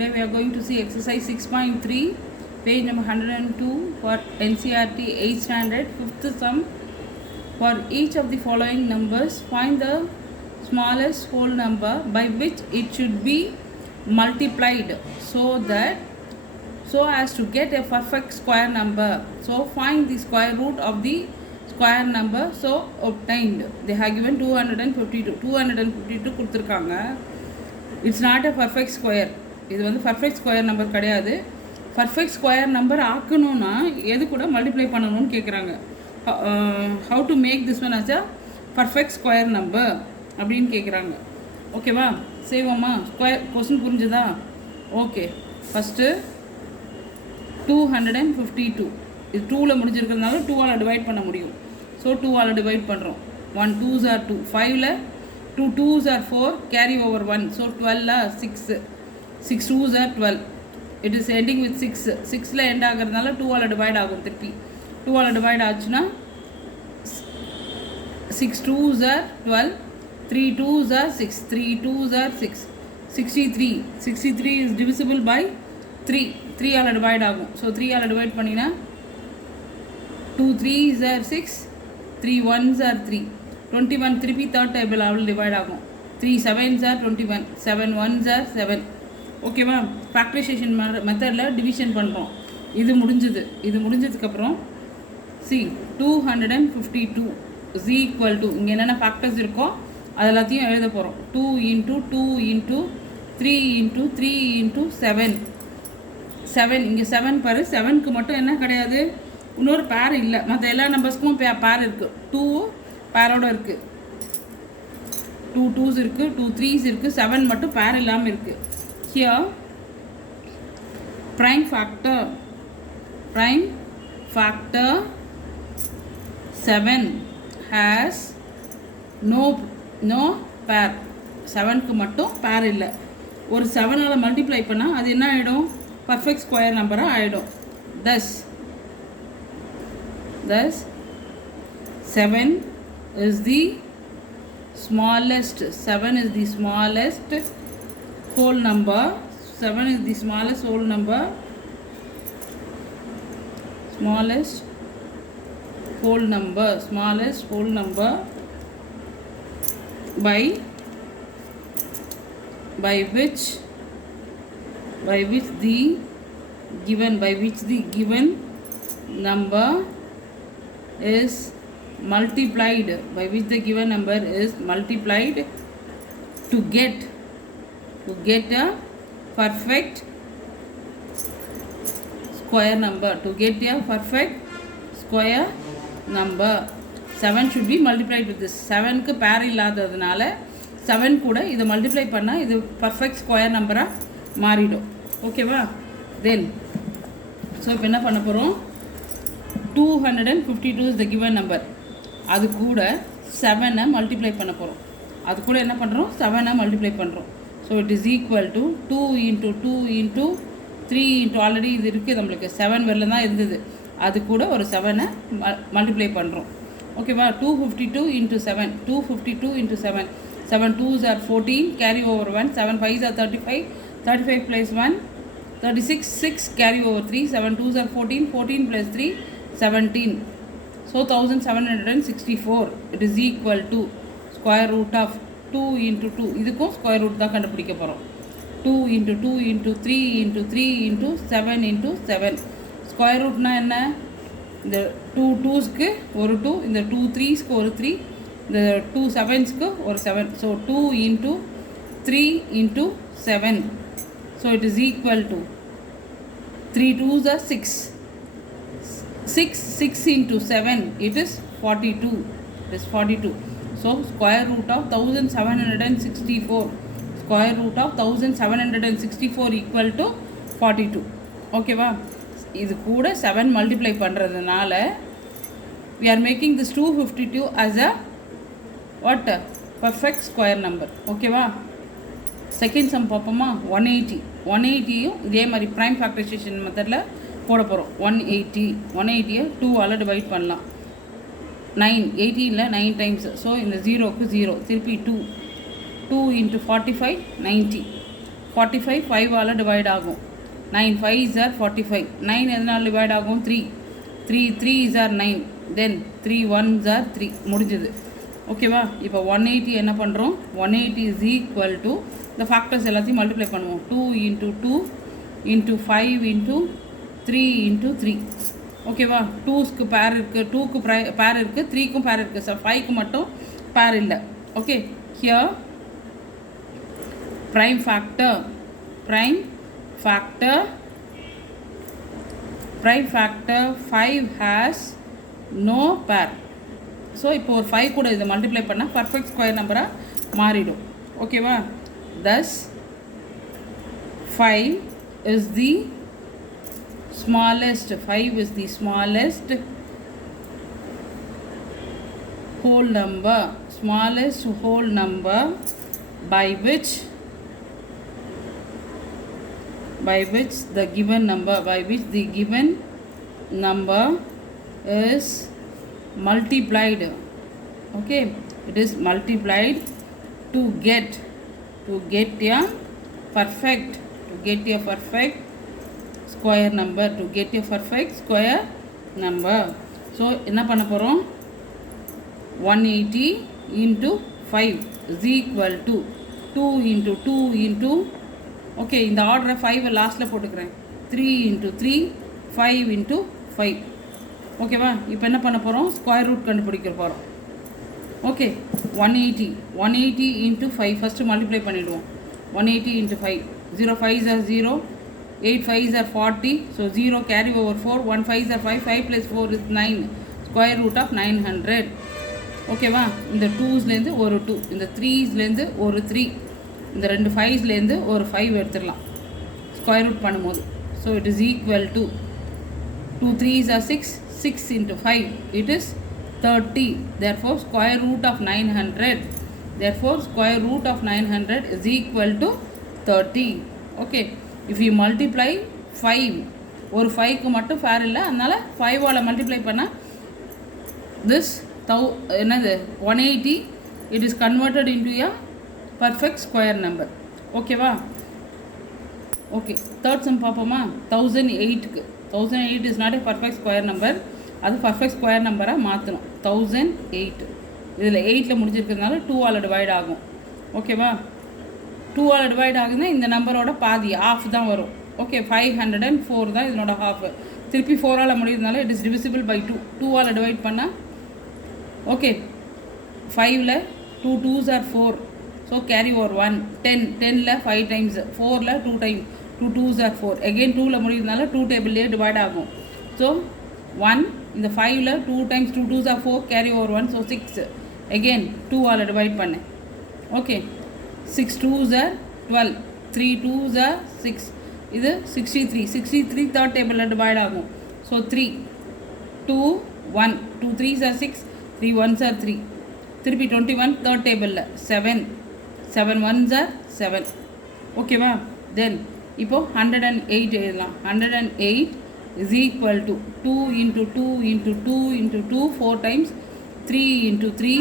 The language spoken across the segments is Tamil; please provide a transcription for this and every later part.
Today we are going to see exercise 6.3, page number 102 for NCERT 8th standard, 5th sum. For each of the following numbers, find the smallest whole number by which it should be multiplied so as to get a perfect square number. So find the square root of the square number so obtained. They have given 252 கொடுத்துருக்காங்க. It's not a perfect square. இது வந்து பர்ஃபெக்ட் ஸ்கொயர் நம்பர் கிடையாது. பர்ஃபெக்ட் ஸ்கொயர் நம்பர் ஆக்கணும்னா எது கூட மல்டிப்ளை பண்ணணும்னு கேட்குறாங்க. How to make this one as a perfect square number அப்படின்னு கேட்குறாங்க. ஓகேவா, செய்வோமா? ஸ்கொயர் கொஸ்டின் புரிஞ்சுதா? ஓகே, ஃபஸ்ட்டு 252 இது 2ல் முடிஞ்சிருக்கிறதுனால 2ஆல் டிவைட் பண்ண முடியும். ஸோ 2ஆல் டிவைட் பண்ணுறோம். 1 2s are 2, 5ல் 2 2s are 4, carry over 1, so 12 6, 6 2s are 12. It is ending with 6. 6ல் end ஆகிறதுனால 2ஆல் டிவைட் ஆகும். திருப்பி 2ஆல் டிவைட் ஆச்சுன்னா 6 2s are 12, 3 2s are 6, 3 2s are 6, 63 is divisible by 3, 3ஆல் டிவைட் ஆகும். ஸோ 3ஆல் டிவைட் பண்ணினா 2 3s are 6, 3 1s are 3, 21 திருப்பி தேர்ட் டேபிள் அவள் டிவைட் ஆகும். 3 7s are 21, 7 1s are 7. ஓகேவா, ஃபேக்டரைசேஷன் மெத்தடில் டிவிஷன் பண்ணுறோம். இது முடிஞ்சதுக்கப்புறம் சி 252 is equal to இங்கே என்னென்ன ஃபேக்டர்ஸ் இருக்கோ அது எல்லாத்தையும் எழுத போகிறோம். 2 into 2 into 3 into 3 into 7. இங்கே 7 பாரு. 7க்கு மட்டும் என்ன கிடையாது, இன்னொரு பேர் இல்லை. மற்ற எல்லா நம்பர்ஸ்க்கும் பேர் இருக்குது. 2 பேரோட இருக்குது, 2 2s இருக்குது, 2 3s இருக்குது, 7 மட்டும் பேர் இல்லாமல் இருக்குது. Here prime factor 7 has no pair. 7க்கு மட்டும் பேர் இல்லை. ஒரு 7ஆல் மல்டிப்ளை பண்ணால் அது என்ன ஆகிடும், பர்ஃபெக்ட் ஸ்கொயர் நம்பராக ஆகிடும். thus 7 is the smallest whole number. 7 is the smallest whole number by which the given number is multiplied to get a perfect square number. 7 should be multiplied with this. 7க்கு பேர் இல்லாததுனால 7 கூட இதை மல்டிப்ளை பண்ணால் இது பர்ஃபெக்ட் ஸ்கொயர் நம்பராக மாறிடும். ஓகேவா, தென் ஸோ இப்போ என்ன பண்ண போகிறோம், 252 is the given number. அது கூட 7 மல்டிப்ளை பண்ண போகிறோம். அது கூட என்ன பண்ணுறோம், 7 மல்டிப்ளை பண்ணுறோம். So it is equal to 2 into 2 into 3 into already இது இருக்குது நம்மளுக்கு 7 வரல தான் இருந்தது. அது கூட ஒரு 7 மல்டிப்ளை பண்ணுறோம். ஓகேவா, 252 into 7, 252 into 7, 7 2s are 14, carry over 1, 7 5s are 35, 35 plus 1 36, 6 carry over 3, 7 2s are 14, 14 plus 3 17. So 1764. It is equal to square root of 2 into 2. இதுக்கும் ஸ்கொயர் ரூட் தான் கண்டுபிடிக்க போகிறோம். 2 into 2 into 3 into 3 into 7 into 7. Square ரூட்னா என்ன, இந்த 2 2ஸ்க்கு ஒரு 2, இந்த 2 3ஸ்க்கு ஒரு 3, இந்த 2 7ஸ்க்கு ஒரு 7. So 2 into 3 into 7. So it is equal to 3 2s are 6. 6 into 7, it is 42. It is 42. So square root of 1764. Square root of 1764 equal to 42. ஓகேவா, இது கூட 7 மல்டிப்ளை பண்ணுறதுனால we are making this 252 as a what, perfect square number. ஓகேவா, செகண்ட் சம் பார்ப்போமா. 180யும் இதே மாதிரி ப்ரைம் ஃபேக்டரைசேஷன் மெத்தடில் போட போகிறோம். 180 2ஆல் டிவைட் பண்ணலாம். 9 18ல் 9 டைம்ஸ். ஸோ இந்த 0க்கு 0, திருப்பி 2 into 45 90. 45 5ஆல் டிவைட் ஆகும். 9 5 is 45. 9 எதனால் டிவைட் ஆகும்? 3 3 is 9. தென் 3 1s 3 முடிஞ்சது. ஓகேவா? இப்போ 180 என்ன பண்ணுறோம்? 180 is equal to இந்த ஃபேக்டர்ஸ் எல்லாத்தையும் மல்டிப்ளை பண்ணுவோம். 2 into 2 into 5 into 3 into 3. ஓகேவா? 2க்கு பேர் இருக்குது, 2க்கு பேர் இருக்குது, 3க்கும் பேர் இருக்குது. ஸோ 5க்கு மட்டும் பேர் இல்லை. Okay, here prime factor 5 has no pair. So இப்போ ஒரு 5 கூட இதை மல்டிப்ளை பண்ணால் பர்ஃபெக்ட் ஸ்கொயர் நம்பராக மாறிடும். ஓகேவா? thus 5 is the smallest whole number by which the given number is multiplied. Okay, it is multiplied to get a perfect square number. So என்ன பண்ண போகிறோம்? 180 into 5 is equal to 2 into 2 into okay, இந்த ஆர்டரை 5 லாஸ்ட்டில் போட்டுக்கிறேன். 3 into 3 5 into 5. ஓகேவா? இப்போ என்ன பண்ண போகிறோம்? ஸ்கொயர் ரூட் கண்டுபிடிக்க போகிறோம். ஓகே, 180 into 5 ஃபஸ்ட்டு மல்டிப்ளை பண்ணிவிடுவோம். 180 into 5 0 5s are 0, 8 5s are 40. So 0 carry over 4, 1 5s are 5, 5 plus 4 is 9, square root of 900. ஓகேவா? இந்த 2ஸ்லேருந்து ஒரு 2, இந்த 3ஸ்லேருந்து ஒரு 3, இந்த 2 5ஸ்லேருந்து ஒரு 5 எடுத்துடலாம் ஸ்கொயர் ரூட் பண்ணும்போது. So it is equal to 2 3s are 6, 6 into 5 it is 30. Therefore square root of 900 is equal to 30. Okay, if you multiply 5, ஒரு 5க்கு மட்டும் ஃபேர் இல்லை, அதனால் 5ஆல் மல்டிப்ளை பண்ணால் திஸ் என்னது 180 it is converted into a perfect square number. ஓகேவா? ஓகே, தேர்ட் சம் பார்ப்போமா? 1008க்கு 1008 is not a perfect square number. அது பர்ஃபெக்ட் ஸ்கொயர் நம்பராக மாற்றணும். 1008 இதில் 8ல் முடிஞ்சிருக்கிறதுனால 2ஆல் டிவைட் ஆகும். ஓகேவா? 2ஆல் டிவைட் ஆகுதுன்னா இந்த நம்பரோட பாதி ஆஃப் தான் வரும். ஓகே, 504 தான் இதனோட ஹாஃப். திருப்பி 4ஆல் முடியுறதுனால இட் இஸ் டிவிசிபிள் பை 2. 2ஆல் டிவைட் பண்ணால் ஓகே, 5ல் 2 2s are 4. So carry over 1. 10ல் 5 டைம்ஸ், 4ல் 2 டைம், 2 2s are 4. எகெயின் 2ல் முடியுறதுனால 2 டேபிள்லேயே டிவைட் ஆகும். ஸோ 1 இந்த 5ல் 2 times 2 2s are 4, carry over 1. So 6 again 2ஆல் டிவைட் பண்ணேன். Okay, 6 2s are 12, 3 2s are 6. இது 63 தேர்ட் டேபிளில் டிவைட் ஆகும். So 3 2 1, 2 3s are 6, 3 1s are 3. திருப்பி 21 தேர்ட் டேபிளில் 7 1s are 7. ஓகேவா? தென் இப்போது 108 எழுதலாம். 108 is equal to 2 into 2 into 2 into 2 4 times, 3 into 3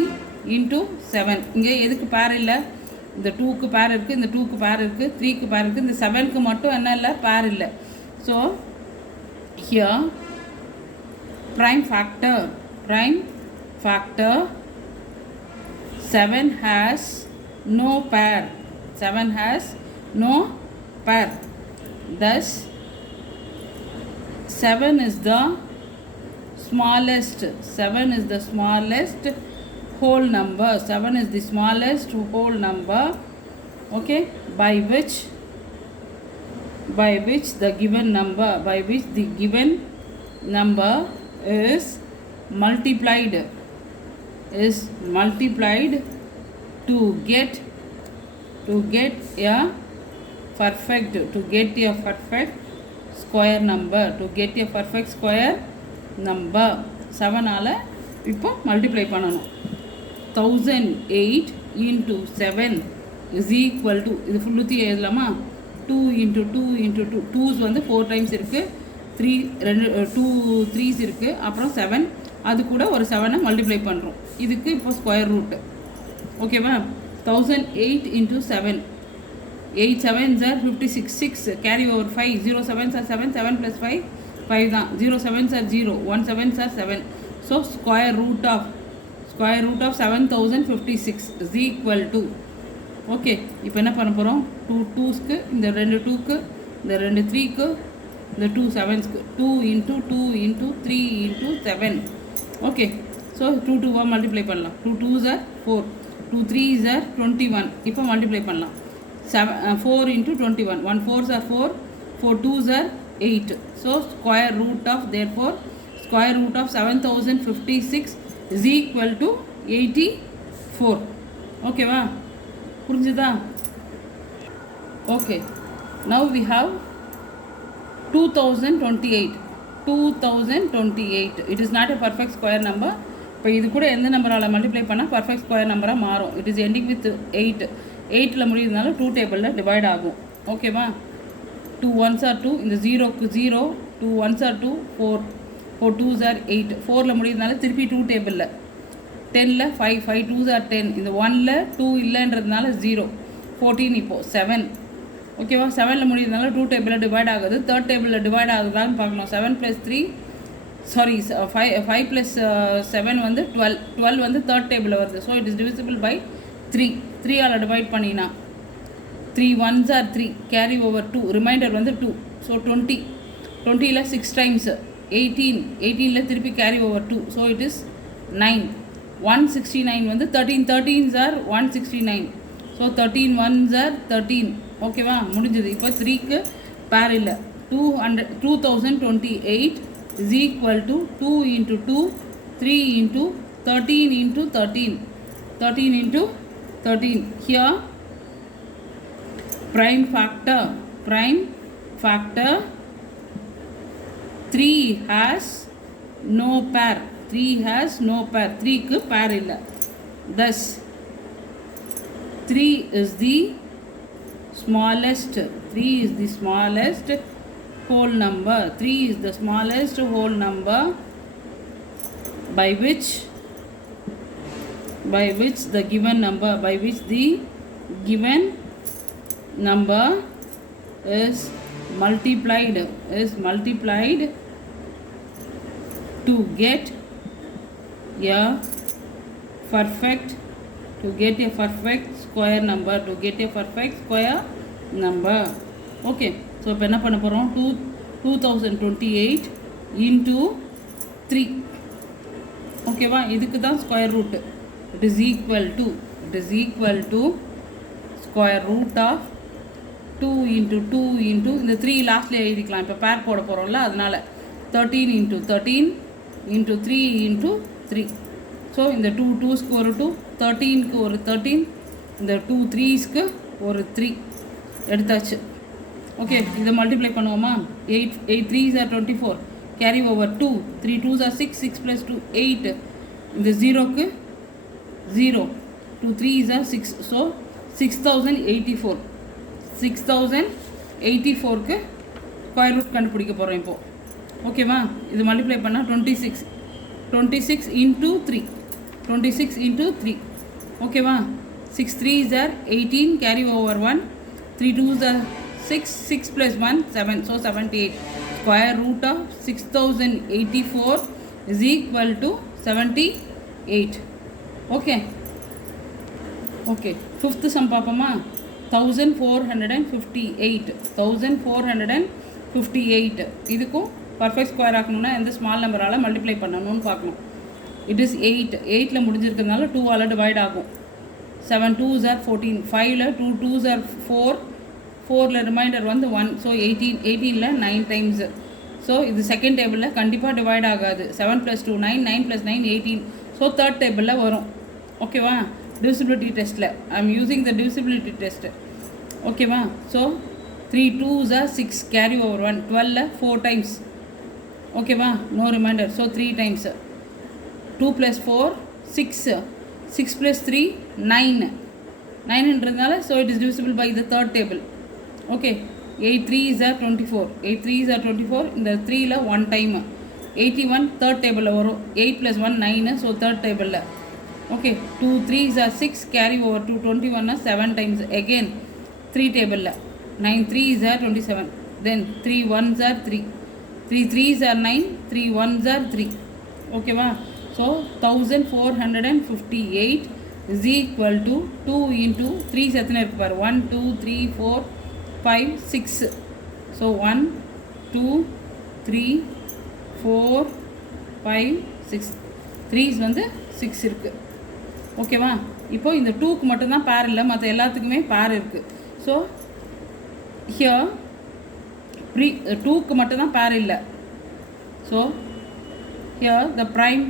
into 7. இங்கே எதுக்கு பேர் இல்லை? இந்த 2க்கு பேர் இருக்குது, இந்த 2க்கு பேர் இருக்குது, 3க்கு பேர் இருக்குது, இந்த 7க்கு மட்டும் என்ன இல்லை? பேர் இல்லை. So here prime factor 7 has no pair. Thus 7 is the smallest whole number. 7 is the smallest whole number. Okay, by which the given number is multiplied to get a perfect square number. 7ஆல் இப்போ மல்டிப்ளை பண்ணணும். 1008 into 7 is equal to, இது ஃபுல்லுத்தி எழுதலாமா? 2 into 2 into 2. 2s வந்து 4 டைம்ஸ் இருக்குது, 2 3s இருக்குது, அப்புறம் 7, அது கூட ஒரு 7 மல்டிப்ளை பண்ணுறோம். இதுக்கு இப்போ ஸ்கொயர் ரூட்டு. ஓகேவா? 1008 into 7 8 sevens are 56, 6 carry over 5, 0 sevens are 7, 7 plus 5, 5 தான், 0 sevens are 0, 1 sevens are 7. So square root of 7056 is equal to, okay இப்போ என்ன பண்ண போகிறோம், 2 2ஸ்க்கு இந்த 2 2க்கு இந்த 2 3க்கு இந்த 2 7ஸ்க்கு 2 into 2 into 3 into 7. Okay so 2 2 multiply பண்ணலாம். 2 2s are 4, 2 3s are 21. இப்போ மல்டிப்ளை பண்ணலாம். 4 into 21, 1 4s are 4, 4 2s are 8. So square root of, therefore square root of 7056 is equal to 84. ஓகேவா, புரிஞ்சுதா? Okay, now we have 2028. It is not a perfect square number. இப்போ இது கூட எந்த நம்பரால் மல்டிப்ளை பண்ணால் பர்ஃபெக்ட் ஸ்கொயர் நம்பராக மாறும். It is ending with 8. 8ல் முடியுதுனால 2 டேபிளில் டிவைட் ஆகும். ஓகேவா, 2 1s are 2, இந்த 0க்கு 0, 2 1s are 2, 4 4 2s are 8. 4ல் முடியுதுனால திருப்பி 2 டேபிளில். 10ல் 5 5 2s are 10, இந்த 1ல் 2 இல்லைன்றதுனால 0. 14 இப்போது 7. ஓகேவா, 7ல் முடியுதுனால 2 டேபிளில் டிவைட் ஆகுது. 3rd டேபிளில் டிவைட் ஆகுதான்னு பார்க்கணும். 7 + 3 சாரி 5 + 7 வந்து 12. 12 வந்து 3rd டேபிளில் வருது. So it is divisible by 3. 3ஆல் டிவைட் பண்ணினா 3 1s are 3, carry over 2, reminder வந்து 2. ஸோ 20. 20ல் 6 times 18. 18ல் திருப்பி carry over 2. So it is 9. 169 வந்து 13. 13s are 169. So 13 1s are 13. ஓகேவா, முடிஞ்சது. இப்போ 3க்கு பேர் இல்லை. 2028 is equal to 2 into 2, 3 into 13 into 13. 13 into 13. Here prime factor 3 has no pair. 3க்கு pair இல்லை. Thus 3 is the smallest whole number. 3 is the smallest whole number by which the given number is multiplied to get a perfect square number. Okay, so இப்போ என்ன பண்ண போகிறோம், 2028 into 3. ஓகேவா, இதுக்கு தான் square root. It is equal to square root of 2 into 2 into இந்த 3 லாஸ்ட்டில் எழுதிக்கலாம். இப்போ பேர் போட போகிறோம்ல, அதனால் 13 into 13 into 3 into 3. ஸோ இந்த 2 2ஸ்க்கு ஒரு 2, 13க்கு ஒரு 13, இந்த 2 3ஸ்க்கு ஒரு 3 எடுத்தாச்சு. ஓகே, இதை மல்டிப்ளை பண்ணுவோமா. 8 3s are 24, carry over 2, 3 2s are 6, 6 + 2 8. இந்த 0க்கு 0, 2 3s are 6. ஸோ 6084க்கு ஸ்கொயர் ரூட் கண்டுபிடிக்க போகிறோம் இப்போது. ஓகேவா, இது மல்டிப்ளை பண்ணால் 26 into 3. 26 into 3. ஓகேவா, 6 3s are 18, carry over 1, 3 2s are 6, 6 + 1 7. So 78. Square root of 6084 is equal to 78. Okay, fifth sum பார்ப்போமா. 1458. இதுக்கும் பர்ஃபெக்ட் ஸ்கொயர் ஆக்கணும்னா எந்த ஸ்மால் நம்பரால் மல்டிப்ளை பண்ணணும்னு பார்க்கணும். It is 8. 8ல் முடிஞ்சிருக்கிறதுனால 2ஆல் டிவைட் ஆகும். 7 2s are 14. 5ல் 2 2s are 4. 4ல் ரிமைண்டர் வந்து 1. ஸோ 18. 18ல் 9 times. ஸோ இது செகண்ட் டேபிளில் கண்டிப்பாக டிவைட் ஆகாது. 7 + 2 9, 9 + 9 18. ஸோ தேர்ட் டேபிளில் வரும். ஓகேவா, divisibility டெஸ்ட்டில் I am using the divisibility test. ஓகேவா, so 3 2s are 6, carry over 1. 12ல் 4 times. ஓகேவா, நோ ரிமைண்டர். So 3 times. 2 + 4 6, 6 + 3 9. 9ன்றதுனால so it is divisible by the third table. Okay, 8 3s are 24. 8 3s are 24. இந்த 3ல் 1 time. 81 தேர்ட் டேபிளில் வரும். 8 + 1 9. ஸோ தேர்ட் டேபிளில். Okay, 2 3s are 6, carry over 2 21 7 times. again 3 table. 9 3s are 27. Then 3 1s are 3. 3 3s are 9. 3 1s are 3. Okay va? So 1458 is equal to 2 into 3 எத்தனை இருக்கு பாரு 1 2 3 4 5 6. So 1 2 3 4 5 6. 3s வந்து 6 இருக்கு. ஓகேவா? இப்போ இந்த 2க்கு மட்டும்தான் பேர் இல்லை, மற்ற எல்லாத்துக்குமே பேர் இருக்குது. ஸோ ஹியர் 2க்கு மட்டும்தான் பேர் இல்லை. So here the prime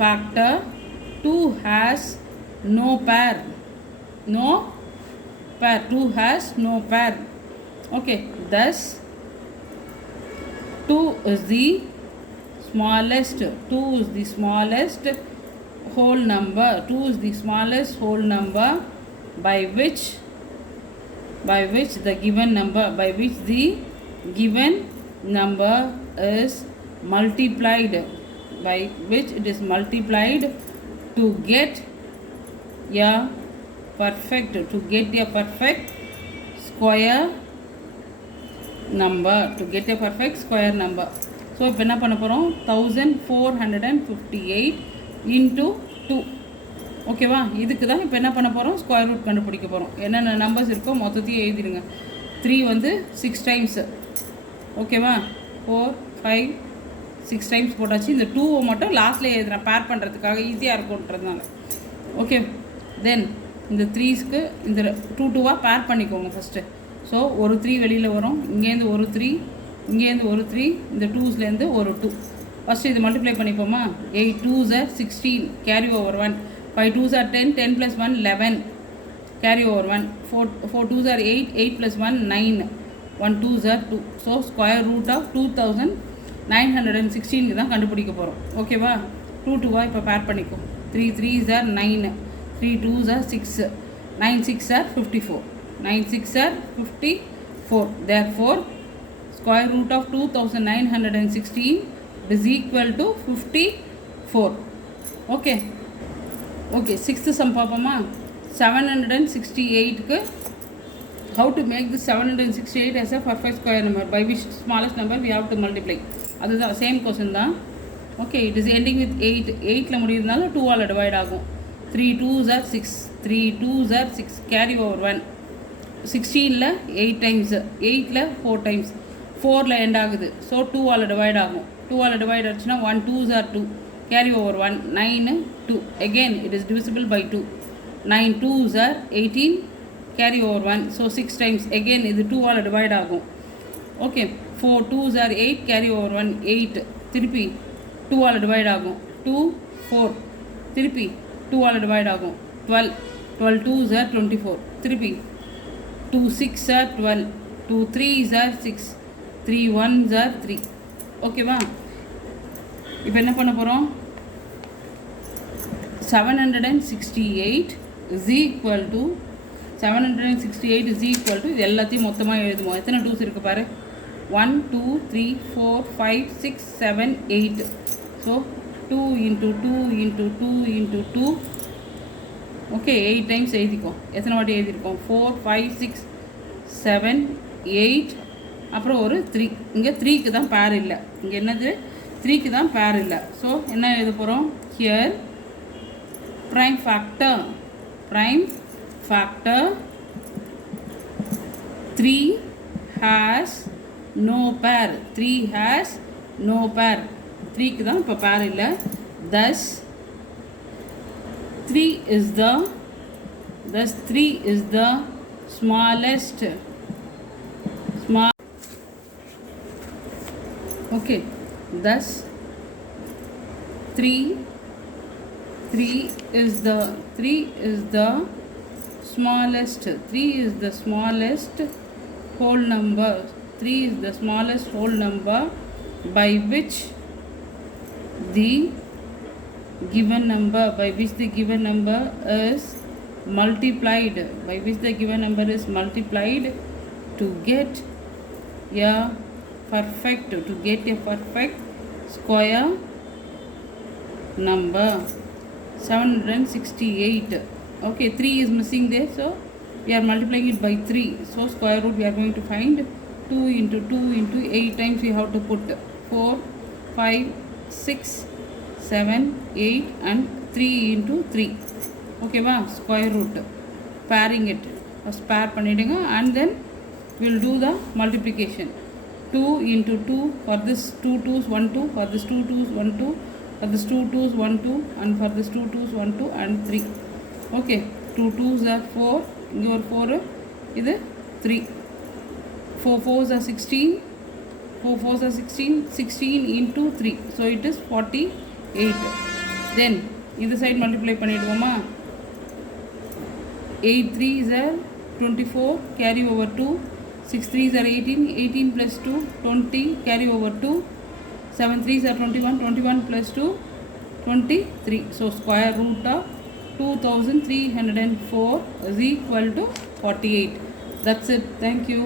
factor 2 has no pair. 2 has no pair. Okay, thus 2 is the smallest whole number. 2 is the smallest whole number by which the given number is multiplied, by which it is multiplied to get a perfect square number. So இப்போ என்ன பண்ண போகிறோம் 1458 into 2. ஓகேவா? இதுக்கு தான் இப்போ என்ன பண்ண போகிறோம், ஸ்கொயர் ரூட் கண்டுபிடிக்க போகிறோம். என்னென்ன நம்பர்ஸ் இருக்கோ மொத்தத்தையும் எழுதிடுங்க. 3 வந்து 6 டைம்ஸ். ஓகேவா? 4 5 6 டைம்ஸ் போட்டாச்சு. இந்த 2 மட்டும் லாஸ்ட்டில் எழுதுகிறேன் பேர் பண்ணுறதுக்காக ஈஸியாக இருக்கும்ன்றதுனால. ஓகே, தென் இந்த 3ஸ்க்கு இந்த 2 2வாக பேர் பண்ணிக்கோங்க ஃபஸ்ட்டு. ஸோ ஒரு 3 வெளியில் வரும், இங்கேருந்து ஒரு 3, இங்கேருந்து ஒரு 3, இந்த 2ஸ்லேருந்து ஒரு 2. ஃபஸ்ட்டு இது மல்டிப்ளை பண்ணிப்போமா? 8 2s are 16, carry over 1. 5 2s are 10, 10 + 1 11, carry over 1. 4 2s are 8, 8 + 1 9, 1 2s are 2. So square root of 2916 தான் கண்டுபிடிக்க போகிறோம். ஓகேவா? 2 2வாக இப்போ பேர் பண்ணிக்கோ. 3 3s are 9, 3 2s are 6, 9 6 are 54, 9 6 are 54. Therefore square root of 2916 is equal to 54. Okay, sixth sum பார்ப்போமா? 768க்கு how to make this 768 as a perfect square number, by which smallest number we have to multiply. அதுதான் சேம் கொஸ்டின் தான். Okay, it is ending with 8. 8ல் முடியிருந்தால 2ஆல் டிவைட் ஆகும். 3 2s are 6, 3 2s are 6, carry over 1. 16ல் 8 டைம்ஸ், 8ல் 4 டைம்ஸ், 4ல் எண்ட் ஆகுது. ஸோ 2ஆல் டிவைட் ஆகும். 2ஆல் டிவைட் ஆச்சுன்னா 1 2s are 2, carry over 1, 9 2. Again it is divisible by 2. 9 2s are 18, carry over 1. So 6 times. Again இது 2ஆல் டிவைட் ஆகும். Okay, 4 2s are 8, carry over 1 8. திருப்பி 2ஆல் டிவைட் ஆகும். 2 4, திருப்பி 2ஆல் டிவைட் ஆகும். 12 12 2s are 24, திருப்பி 2 6 are 12, 2 3s are 6, 3 1s are 3. ஓகேவா? இப்போ என்ன பண்ண போகிறோம்? 768 is equal to இது எல்லாத்தையும் மொத்தமாக எழுதுவோம். எத்தனை 2s இருக்குது பாரு? 1 2 3 4 5 6 7 8. So 2 into 2 into 2 into 2. Okay, 8 times எழுதிக்கோ. எத்தனை வாட்டி எழுதியிருக்கோம்? 4 5 6 7 8. அப்புறம் ஒரு 3. இங்கே 3க்கு தான் பேர் இல்லை. இங்கே என்னது? 3க்கு தான் பேர் இல்லை. ஸோ என்ன எழுத போகிறோம்? Here prime factor 3 has no pair. 3 has no pair. 3க்கு தான் இப்போ பேர் இல்லை. thus 3 is the smallest. Okay, thus 3 is the smallest. 3 is the smallest whole number. 3 is the smallest whole number by which the given number is multiplied. To get a perfect square number. 768. Okay, 3 is missing there, so we are multiplying it by 3. So square root we are going to find 2 into 2 into 8 times we have to put 4, 5, 6, 7, 8 and 3 into 3. Okay va? Square root. Pairing it. First pair பண்ணிடுங்க and then we will do the multiplication. 2 into 2 for this 2 2's 1 2 for this 2 2's 1 2 for this 2 2's 1 2 and for this 2 2's 1 2 and 3. Okay, 2 2's are 4, இங்கே ஒரு 4 இது 3, 4 4's are 16, 4 4's are 16, 16 into 3, so it is 48. Then இந்த side multiply பண்ணிடுவோமா, 8 3's are 24, carry over 2, 6 3's are 18, 18 plus 2 20, carry over 2, 7 3's are 21, 21 plus 2 23. So square root of 2304 is equal to 48. That's it. Thank you.